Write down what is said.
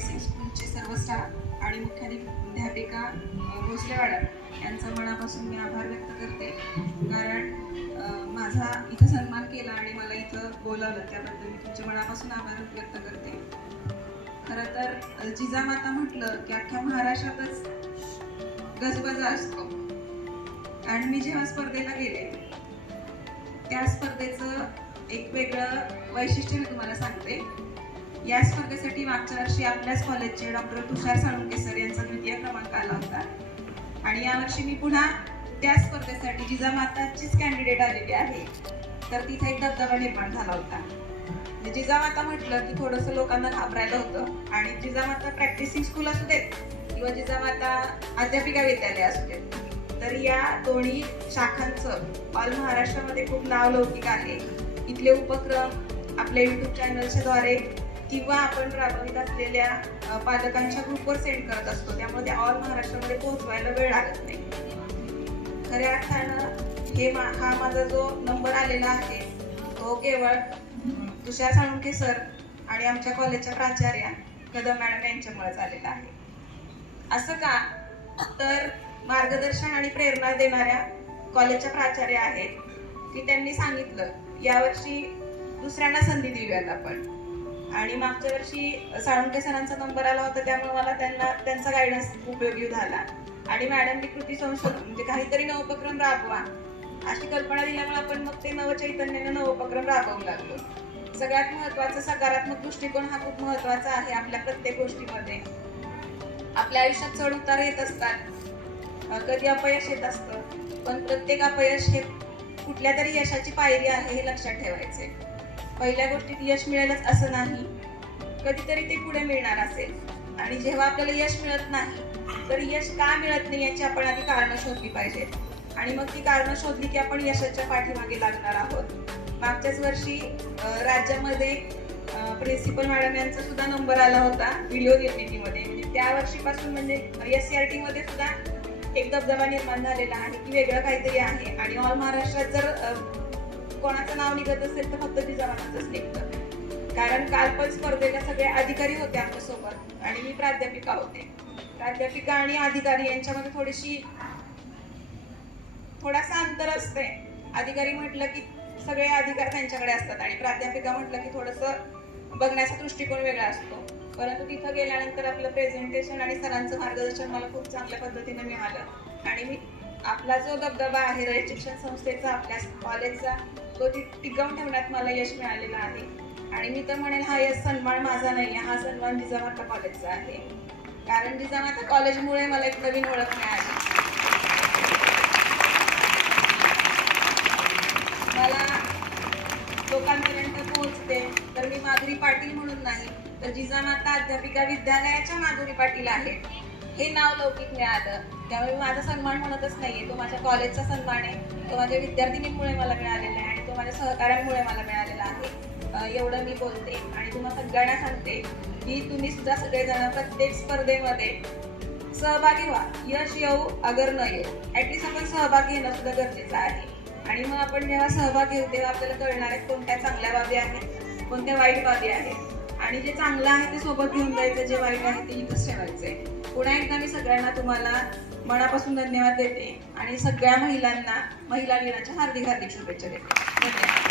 Practising स्कूलचे सर्व staff आणि मुख्याध्यापिका भोसले मॅडम यांचा मनापासून मी आभार व्यक्त करते. कारण माझा इथं सन्मान केला आणि मला इथं बोलावलं त्याबद्दल मी तुमच्या मनापासून आभार व्यक्त करते. खरं तर जिजामाता म्हटलं की अख्ख्या महाराष्ट्रातच गजबजा असतो. आणि मी जेव्हा स्पर्धेला गेले त्या स्पर्धेचं एक वेगळं वैशिष्ट्य मी तुम्हाला सांगते. या स्पर्धेसाठी मागच्या वर्षी आपल्याच कॉलेजचे डॉक्टर तुषार साळुंखे सर यांचा द्वितीय क्रमांक आला होता आणि यावर्षी मी पुन्हा त्या स्पर्धेसाठी जिजामाताचीच कॅन्डिडेट आलेली आहे. तर तिथे एक दबदबा निर्माण झाला होता. जिजामाता म्हटलं की थोडंसं लोकांना घाबरायला होतं आणि जिजामाता प्रॅक्टिसिंग स्कूल असू देत किंवा जिजामाता अध्यापिका विद्यालय असू देत, तर या दोन्ही शाखांचं ऑल महाराष्ट्रामध्ये खूप नावलौकिक आहे. इथले उपक्रम आपल्या YouTube चॅनलच्या द्वारे किंवा आपण राबवित असलेल्या पालकांच्या ग्रुपवर सेंड करत असतो. त्यामुळे ऑल महाराष्ट्रामध्ये पोहोचवायला वेळ लागत नाही. खऱ्या अर्थानं हा माझा जो नंबर आलेला आहे तो केवळ तुषार साळुंखे सर आणि आमच्या कॉलेजच्या प्राचार्या कदम मॅडम यांच्यामुळेच आलेला आहे. असं का तर मार्गदर्शन आणि प्रेरणा देणाऱ्या कॉलेजच्या प्राचार्या आहेत की त्यांनी सांगितलं यावर्षी दुसऱ्यांना संधी देऊयात आपण. आणि मागच्या वर्षी साळुंखे सरांचा नंबर आला होता त्यामुळे मला त्यांचा गायडन्स उपयोगी झाला. आणि मॅडमनी कृती संशोधन म्हणजे काहीतरी नवोपक्रम राबवा अशी कल्पना दिल्यामुळे आपण मग ते नवचैतन्याने नवोपक्रम राबवू लागलो. सगळ्यात महत्त्वाचा सकारात्मक दृष्टिकोन हा खूप महत्त्वाचा आहे आपल्या प्रत्येक गोष्टीमध्ये. आपल्या आयुष्यात चढ उतार येत असतात, कधी अपयश येत असतं, पण प्रत्येक अपयश हे कुठल्या तरी यशाची पायरी आहे हे लक्षात ठेवायचे. पहिल्या गोष्टीत यश मिळेलच असं नाही, कधीतरी ते पुढे मिळणार असेल. आणि जेव्हा आपल्याला यश मिळत नाही तर यश का मिळत नाही याची आपण आधी कारणं शोधली पाहिजेत. आणि मग ती कारणं शोधली की आपण यशाच्या पाठीमागे लागणार आहोत. मागच्याच वर्षी राज्यामध्ये प्रिन्सिपल मॅडम यांचा सुद्धा नंबर आला होता व्हिडिओ निर्मितीमध्ये. म्हणजे त्या वर्षीपासून म्हणजे SCRT मध्ये सुद्धा एक दबदबा निर्माण झालेला आहे की वेगळं काहीतरी आहे. आणि ऑल महाराष्ट्रात जर कोणाचं नाव निघत असेल तर फक्त जिजामाताचंच निघतं. कारण काल पण स्पर्धेला सगळे अधिकारी होते आमच्यासोबत आणि मी प्राध्यापिका होते. प्राध्यापिका आणि अधिकारी यांच्यामध्ये थोडासा अंतर असते. अधिकारी म्हटलं की सगळे अधिकार त्यांच्याकडे असतात आणि प्राध्यापिका म्हटलं की थोडंसं बघण्याचा दृष्टिकोन वेगळा असतो. परंतु तिथं गेल्यानंतर आपलं प्रेझेंटेशन आणि सरांचं मार्गदर्शन मला खूप चांगल्या पद्धतीने मिळालं. आणि आपला जो दबदबा आहे रयत शिक्षण संस्थेचा आपल्या कॉलेजचा तो टिकवून ठेवण्यात मला यश मिळालेलं आहे. आणि मी तर म्हणेन हा यश सन्मान माझा नाही आहे, हा सन्मान जिजामाता कॉलेजचा आहे. कारण जिजामाता कॉलेजमुळे मला एक नवीन ओळख मिळाली. मला लोकांपर्यंत पोहोचते तर मी माधुरी पाटील म्हणून नाही तर जिजामाता अध्यापिका विद्यालयाच्या माधुरी पाटील आहे हे नाव लौकिक मिळालं. त्यामुळे माझा सन्मान म्हणतच नाहीये, तो माझ्या कॉलेजचा सन्मान आहे, तो माझ्या विद्यार्थिनींमुळे मला मिळालेला आहे आणि तो माझ्या सहकाऱ्यांमुळे मला मिळालेला आहे. एवढं मी बोलते आणि तुम्हाला सगळ्यांना सांगते की तुम्ही सुद्धा सगळेजण प्रत्येक स्पर्धेमध्ये सहभागी व्हा. यश येऊ अगर न येऊ ऍटलीस्ट आपण सहभागी घेणं सुद्धा गरजेचं आहे. आणि मग आपण जेव्हा सहभाग घेऊ तेव्हा आपल्याला कळणार आहे कोणत्या चांगल्या बाबी आहेत, कोणत्या वाईट बाबी आहेत. आणि जे चांगलं आहे ते सोबत घेऊन जायचं, जे वाईट आहे ते इथंच ठेवायचंय. पुन्हा एकदा मी सगळ्यांना तुम्हाला मनापासून धन्यवाद देते आणि सगळ्या महिलांना महिला दिनाच्या हार्दिक शुभेच्छा देते. धन्यवाद.